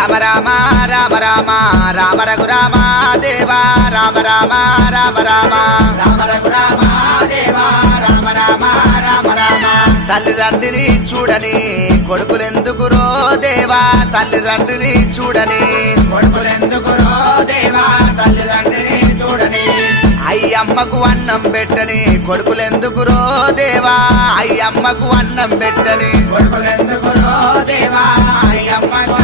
రామ రామ రామ రఘు రామ దేవా రామ రామ రామ రామ. రామ రఘు రామ దేవా రామ రామ రామ రామ. తల్లిదండ్రిని చూడని కొడుకులెందుకురో దేవా? తల్లిదండ్రిని చూడని కొడుకులెందుకురో దేవా? తల్లిదండ్రిని చూడని. అయ్యమ్మకు అన్నం పెట్టని కొడుకులెందుకురో దేవా? అయ్యమ్మకు అన్నం పెట్టని కొడుకులెందుకురో దేవా? అయ్యమ్మకు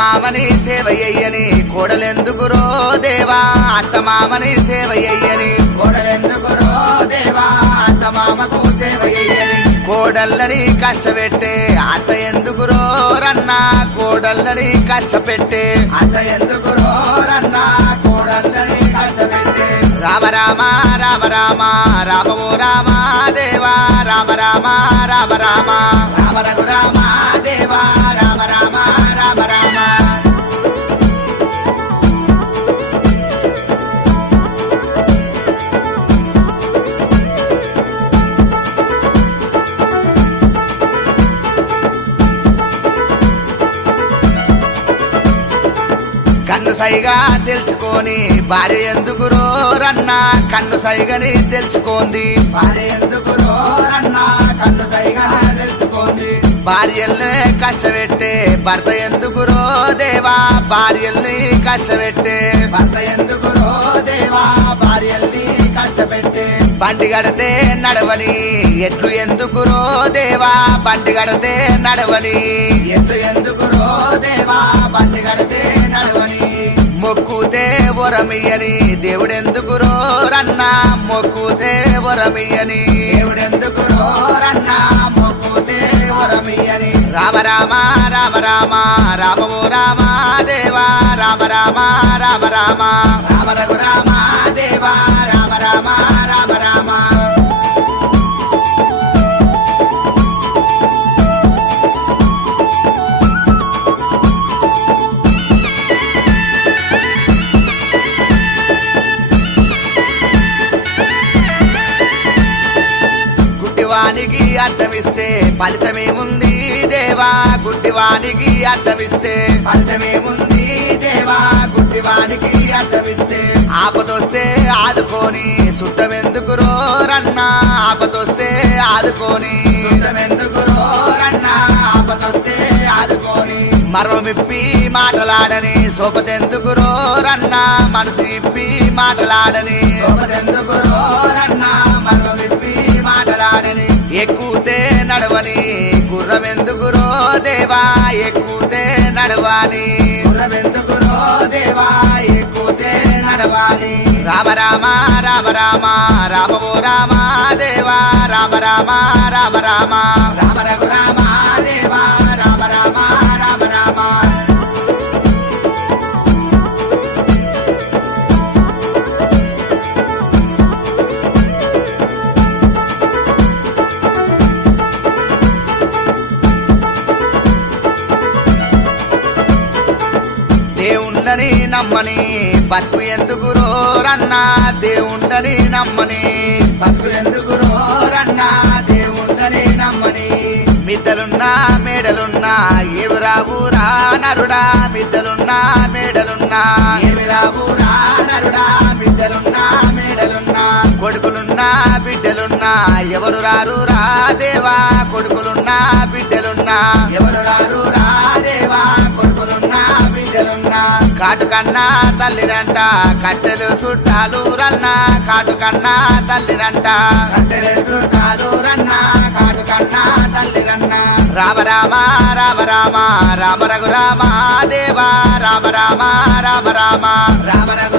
అత్తమామని సేవ చెయ్యని కోడలెందుకురో దేవా? అత్తమామని సేవ చెయ్యని కోడలెందుకురో దేవా? అత్తమామకు సేవ చెయ్యని కోడళ్ళని కష్టపెట్టే అత్త ఎందుకురో రన్నా? కోడళ్ళని కష్టపెట్టే అత్త ఎందుకురో రన్నా? కోడళ్ళని కష్టపెట్టే రామ రామ రామ రామ రామో రామ దేవా? రామ రామ రామ రామ రామ రఘు రామ దేవా? సైగా తెలుసుకొని భార్య ఎందుకు రోరన్న? కన్ను సైగని తెలుసుకోంది. భార్య ఎందుకు రోరన్న? కన్ను సైగా తెలుసుకోంది. భార్యల్ని కష్టపెట్టే భర్త ఎందుకు రో దేవా? భార్యల్ని కష్టపెట్టే. భర్త ఎందుకు రో దేవా? భార్యల్ని కష్టపెట్టే. బండి గడితే నడవని ఎట్లు ఎందుకు రో దేవా? బండి గడితే నడవని. ఎట్లు ఎందుకు రో దేవా? బండి గడితే వరమియని దేవుడెందుకు రోరన్నా మొక్కుతే వరమియని దేవుడెందుకు రోరన్నా మొక్కుతే వరమియని రామ రామ రామ రామ రామో రామ దేవా. రామ రామ రామ రామ. రామ గుడ్డివానికి అర్థమిస్తే ఫలితమేముంది దేవా? గుడ్డివానికి అర్థమిస్తే ఫలితమేముంది దేవా? గుడ్డివానికి అర్థమిస్తే ఆపదొస్తే ఆదుకొని సుట్టమెందుకు రోరన్నా? ఆపదొస్తే ఆదుకొని సుట్టమెందుకు రోరన్నా? ఆపదొస్తే ఆదుకొని మర్మమిప్పి మాటలాడని సోపదెందుకు రోరన్నా? మనసు ఇప్పి మాటలాడని సోపదెందుకు రోరన్నా? నడవని గుర్రమెందుకు రో దేవా ఎక్కుతే నడవాని గుర్రమెందుకు రో దేవా ఎక్కుతే నడవాలి. రామ రామ రామ రామ రామో రామ దేవా రామ రామ రామ రామ. దేవుండని నమ్మని. బతుకు ఎందుకు రోరన్నా? దేవుండని నమ్మని. బతుకు ఎందుకు రోరన్నా? దేవుండని నమ్మని. మిద్దలున్నా మేడలున్నా ఏవి రావురా నరుడా. మిద్దలున్నా మేడలున్నా ఏవి రావురా నరుడా. మిద్దలున్నా మేడలున్నా కొడుకులున్నా బిడ్డలున్నా ఎవరు రారు రా దేవా. కొడుకులున్నా బిడ్డలున్నా ఎవరు రారు కాటుకన్నా తల్లినంట కట్టెలు చుట్టాలు రన్నా కాటుకన్నా తల్లినంట కట్టెలు చుట్టాలు రన్నా కాటుకన్నా తల్లిరన్నా రామ రామ రామ రామ రామ రఘు రామ దేవా రామ రామ రామ రామ. రామ రఘు